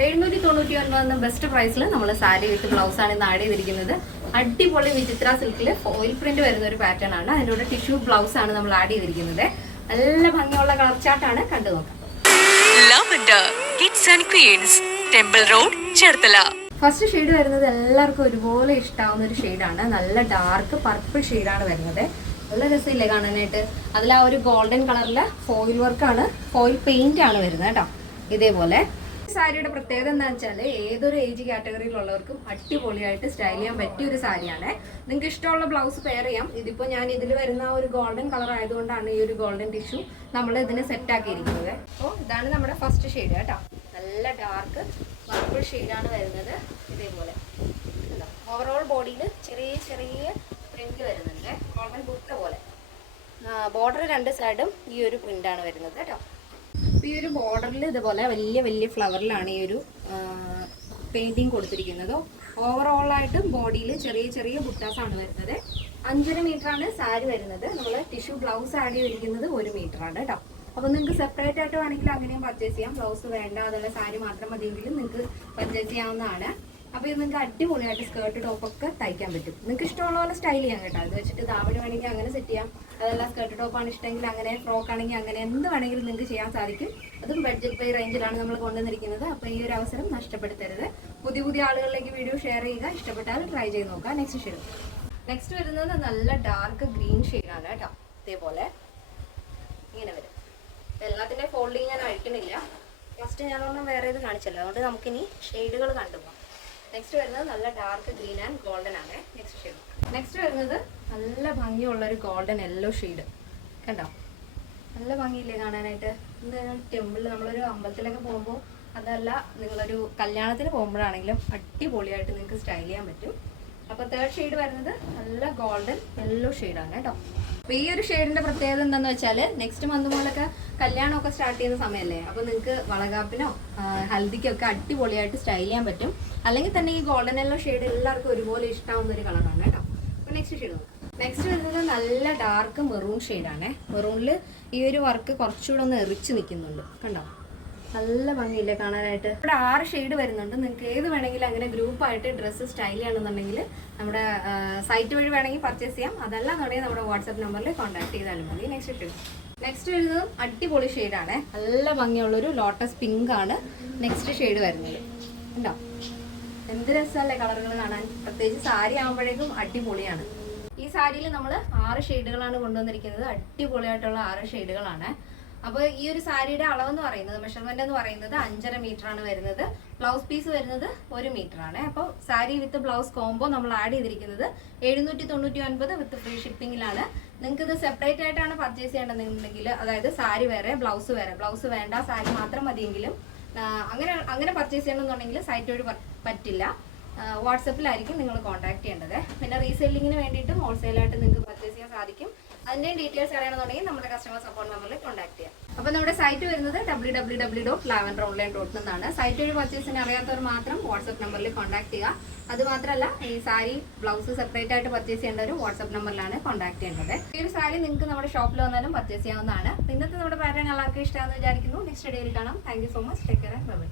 799 best പ്രൈസിൽ നമ്മൾ sari with blouse ആണ് ഇന്ന് ആഡ് ചെയ്തിരിക്കുന്നത്. അടിപൊളി വിചിത്ര സിൽക്കിൽ ഫോയിൽ പ്രിന്റ് വരുന്ന ഒരു പാറ്റേൺ ആണ്. അതിൻ്റെ കൂടെ ടിഷ്യൂ ബ്ലൗസ് ആണ് നമ്മൾ ആഡ് ചെയ്തിരിക്കുന്നത്. നല്ല ഭംഗിയുള്ള കളർ ചാർട്ടാണ്, കണ്ടു നോക്കാം. ഫസ്റ്റ് ഷെയ്ഡ് വരുന്നത് എല്ലാവർക്കും ഒരുപോലെ ഇഷ്ടാവുന്ന ഒരു ഷെയ്ഡാണ്. നല്ല ഡാർക്ക് പർപ്പിൾ ഷെയ്ഡാണ് വരുന്നത്. നല്ല രസമില്ലേ കാണാനായിട്ട്. അതിൽ ആ ഒരു ഗോൾഡൻ കളറിലെ ഫോയിൽ വർക്കാണ്, ഫോയിൽ പെയിന്റ് ആണ് വരുന്നത് കേട്ടോ. ഇതേപോലെ സാരിയുടെ പ്രത്യേകത എന്താ വെച്ചാൽ ഏതൊരു ഏജ് കാറ്റഗറിയിലുള്ളവർക്കും അടിപൊളിയായിട്ട് സ്റ്റൈൽ ചെയ്യാൻ പറ്റിയ ഒരു സാരിയാണ്. നിങ്ങൾക്ക് ഇഷ്ടമുള്ള ബ്ലൗസ് പെയർ ചെയ്യാം. ഇതിപ്പോൾ ഞാൻ ഇതിൽ വരുന്ന ഒരു ഗോൾഡൻ കളർ ആയതുകൊണ്ടാണ് ഈ ഒരു ഗോൾഡൻ ടിഷ്യൂ നമ്മൾ ഇതിന് സെറ്റ് ആക്കിയിരിക്കുന്നത്. അപ്പോൾ ഇതാണ് നമ്മുടെ ഫസ്റ്റ് ഷെയ്ഡ് കേട്ടോ. നല്ല ഡാർക്ക് പർപ്പിൾ ഷെയ്ഡാണ് വരുന്നത്. ഇതേപോലെ ഓവറോൾ ബോഡിയിൽ ചെറിയ ചെറിയ പ്രിന്റ് വരുന്നുണ്ട്, ഗോൾഡൻ ബുക്ക പോലെ. ബോർഡർ രണ്ട് സൈഡും ഈ ഒരു പ്രിന്റാണ് വരുന്നത് കേട്ടോ. ഈ ഒരു ബോർഡറിൽ ഇതുപോലെ വലിയ വലിയ ഫ്ലവറിലാണ് ഈ ഒരു പെയിന്റിങ് കൊടുത്തിരിക്കുന്നത്. ഓവറോളായിട്ട് ബോഡിയിൽ ചെറിയ ചെറിയ ബുട്ടാസാണ് വരുന്നത്. 5.5 മീറ്ററാണ് സാരി വരുന്നത്. നമ്മൾ ടിഷ്യൂ ബ്ലൗസ് ആഡ് ചെയ്തിരിക്കുന്നത് 1 മീറ്ററാണ് കേട്ടോ. അപ്പോൾ നിങ്ങൾക്ക് സെപ്പറേറ്റ് ആയിട്ട് വേണമെങ്കിൽ അങ്ങനെയും പർച്ചേസ് ചെയ്യാം. ബ്ലൗസ് വേണ്ട, അതുപോലെ സാരി മാത്രം മതിയെങ്കിലും നിങ്ങൾക്ക് പർച്ചേസ് ചെയ്യാവുന്നതാണ്. അപ്പോൾ ഇത് നിങ്ങൾക്ക് അടിപൊളിയായിട്ട് സ്കേർട്ട് ടോപ്പൊക്കെ തയ്ക്കാൻ പറ്റും. നിങ്ങൾക്ക് ഇഷ്ടമുള്ള പോലെ സ്റ്റൈൽ ചെയ്യാം കേട്ടോ. ഇത് വെച്ചിട്ട് ദാവണി വേണമെങ്കിൽ അങ്ങനെ സെറ്റ് ചെയ്യാം. അതല്ല സ്കേർട്ട് ടോപ്പാണ് ഇഷ്ടമെങ്കിൽ അങ്ങനെ, ഫ്രോക്ക് ആണെങ്കിൽ അങ്ങനെ, എന്ത് വേണമെങ്കിലും നിങ്ങൾക്ക് ചെയ്യാൻ സാധിക്കും. അതും ബഡ്ജറ്റ് പേ റേഞ്ചിലാണ് നമ്മൾ കൊണ്ടുവന്നിരിക്കുന്നത്. അപ്പോൾ ഈ ഒരു അവസരം നഷ്ടപ്പെടുത്തരുത്. പുതിയ പുതിയ ആളുകളിലേക്ക് വീഡിയോ ഷെയർ ചെയ്യുക. ഇഷ്ടപ്പെട്ടാൽ ട്രൈ ചെയ്ത് നോക്കുക. നെക്സ്റ്റ് വരുന്നത് നല്ല ഡാർക്ക് ഗ്രീൻ ഷെയ്ഡാണ് കേട്ടോ. ഇതേപോലെ ഇങ്ങനെ വരും. എല്ലാത്തിൻ്റെ ഫോൾഡിങ് ഞാൻ അഴിക്കണില്ല. ഫസ്റ്റ് ഞാനൊന്നും വേറെ ഇത് കാണിച്ചല്ലോ, അതുകൊണ്ട് നമുക്കിനി ഷെയ്ഡുകൾ കണ്ടുപോകാം. നെക്സ്റ്റ് വരുന്നത് നല്ല ഡാർക്ക് ഗ്രീൻ ആൻഡ് ഗോൾഡൻ ആണ് നെക്സ്റ്റ് ഷെയ്ഡ്. നെക്സ്റ്റ് വരുന്നത് നല്ല ഭംഗിയുള്ളൊരു ഗോൾഡൻ യെല്ലോ ഷെയ്ഡ് കണ്ടോ. നല്ല ഭംഗിയില്ലേ കാണാനായിട്ട്. എന്തായാലും ടെമ്പിളിൽ നമ്മളൊരു അമ്പലത്തിലൊക്കെ പോകുമ്പോൾ, അതല്ല നിങ്ങളൊരു കല്യാണത്തിന് പോകുമ്പോഴാണെങ്കിലും അടിപൊളിയായിട്ട് നിങ്ങൾക്ക് സ്റ്റൈൽ ചെയ്യാൻ പറ്റും. അപ്പോൾ തേർഡ് ഷെയ്ഡ് വരുന്നത് നല്ല ഗോൾഡൻ യെല്ലോ ഷെയ്ഡാണ് കേട്ടോ. അപ്പോൾ ഈ ഒരു ഷെയ്ഡിൻ്റെ പ്രത്യേകത എന്താണെന്ന് വെച്ചാൽ നെക്സ്റ്റ് മന്ത് മുതലൊക്കെ കല്യാണമൊക്കെ സ്റ്റാർട്ട് ചെയ്യുന്ന സമയമല്ലേ. അപ്പോൾ നിങ്ങൾക്ക് വളകാപ്പിനോ ഹൽദിക്കൊക്കെ അടിപൊളിയായിട്ട് സ്റ്റൈൽ ചെയ്യാൻ പറ്റും. അല്ലെങ്കിൽ തന്നെ ഈ ഗോൾഡൻ യെല്ലോ ഷെയ്ഡ് എല്ലാവർക്കും ഒരുപോലെ ഇഷ്ടമാവുന്ന ഒരു കളറാണ് കേട്ടോ. അപ്പോൾ നെക്സ്റ്റ് ഷെയ്ഡ് നോക്കാം. നെക്സ്റ്റ് വരുന്നത് നല്ല ഡാർക്ക് മെറൂൺ ഷെയ്ഡാണ്. മെറൂണിൽ ഈ ഒരു വർക്ക് കുറച്ചുകൂടെ ഒന്ന് എറിച്ച് നിൽക്കുന്നുണ്ട് കണ്ടോ. നല്ല ഭംഗിയില്ലേ കാണാനായിട്ട്. ഇവിടെ 6 ഷെയ്ഡ് വരുന്നുണ്ട്. നിങ്ങൾക്ക് ഏത് വേണമെങ്കിലും അങ്ങനെ ഗ്രൂപ്പായിട്ട് ഡ്രസ്സ് സ്റ്റൈൽ ചെയ്യണമെന്നുണ്ടെങ്കിൽ നമ്മുടെ സൈറ്റ് വഴി വേണമെങ്കിൽ പർച്ചേസ് ചെയ്യാം. അതല്ലാന്നുണ്ടെങ്കിൽ നമ്മുടെ വാട്സാപ്പ് നമ്പറിൽ കോൺടാക്ട് ചെയ്താലും മതി. നെക്സ്റ്റ് വരുന്നത് അടിപൊളി ഷെയ്ഡാണ്. നല്ല ഭംഗിയുള്ളൊരു ലോട്ടസ് പിങ്ക് ആണ് നെക്സ്റ്റ് ഷെയ്ഡ് വരുന്നത് ഉണ്ടോ. എന്ത് രസമല്ലേ കളറുകൾ കാണാൻ. പ്രത്യേകിച്ച് സാരി ആകുമ്പോഴേക്കും അടിപൊളിയാണ്. ഈ സാരിയിൽ നമ്മൾ 6 ഷെയ്ഡുകളാണ് കൊണ്ടുവന്നിരിക്കുന്നത്. അടിപൊളിയായിട്ടുള്ള 6 ഷെയ്ഡുകളാണ്. അപ്പോൾ ഈ ഒരു സാരിയുടെ അളവെന്ന് പറയുന്നത്, മെഷർമെന്റ് എന്ന് പറയുന്നത് 5.5 മീറ്ററാണ് വരുന്നത്. ബ്ലൗസ് പീസ് വരുന്നത് 1 മീറ്ററാണ്. അപ്പോൾ സാരി വിത്ത് ബ്ലൗസ് കോംബോ നമ്മൾ ആഡ് ചെയ്തിരിക്കുന്നത് 799 വിത്ത് ഫ്രീ ഷിപ്പിങ്ങിലാണ്. നിങ്ങൾക്ക് ഇത് സെപ്പറേറ്റ് ആയിട്ടാണ് പർച്ചേസ് ചെയ്യേണ്ടതെന്നുണ്ടെങ്കിൽ, അതായത് സാരി വേറെ ബ്ലൗസ് വേറെ, ബ്ലൗസ് വേണ്ട സാരി മാത്രം മതിയെങ്കിലും അങ്ങനെ പർച്ചേസ് ചെയ്യണമെന്നുണ്ടെങ്കിൽ സൈറ്റ് വഴി പറ്റില്ല. വാട്സപ്പിലായിരിക്കും നിങ്ങൾ കോൺടാക്ട് ചെയ്യേണ്ടത്. പിന്നെ റീസെല്ലിങ്ങിന് വേണ്ടിയിട്ടും ഹോൾസെയിലായിട്ട് നിങ്ങൾക്ക് പർച്ചേസ് ചെയ്യാൻ സാധിക്കും. അതിൻ്റെയും ഡീറ്റെയിൽസ് അറിയണമെന്നുണ്ടെങ്കിൽ നമ്മുടെ കസ്റ്റമർ സപ്പോർട്ട് നമ്പറിൽ കോൺടാക്ട് ചെയ്യാം. അപ്പോൾ നമ്മുടെ സൈറ്റ് വരുന്നത് www.lavenderonline.in എന്നാണ്. സൈറ്റ് വഴി പർച്ചേസിന് അറിയാത്തവർ മാത്രം വാട്സപ്പ് നമ്പറിൽ കോൺടാക്ട് ചെയ്യുക. അതുമാത്രമല്ല ഈ സാരി ബ്ലൗസ് സെപ്പറേറ്റ് ആയിട്ട് പർച്ചേസ് ചെയ്യേണ്ടവർ വാട്സപ്പ് നമ്പറിലാണ് കോൺടാക്ട് ചെയ്യേണ്ടത്. ഈ ഒരു സാരി നിങ്ങൾക്ക് നമ്മുടെ ഷോപ്പിൽ വന്നാലും പർച്ചേസ് ചെയ്യാവുന്നതാണ്. ഇന്നത്തെ നമ്മുടെ പാറ്റേൺ എല്ലാവർക്കും ഇഷ്ടമാണെന്ന് വിചാരിക്കുന്നു. നെക്സ്റ്റ് ഡേയിൽ കാണാം. Thank you so much. Take care. Bye bye.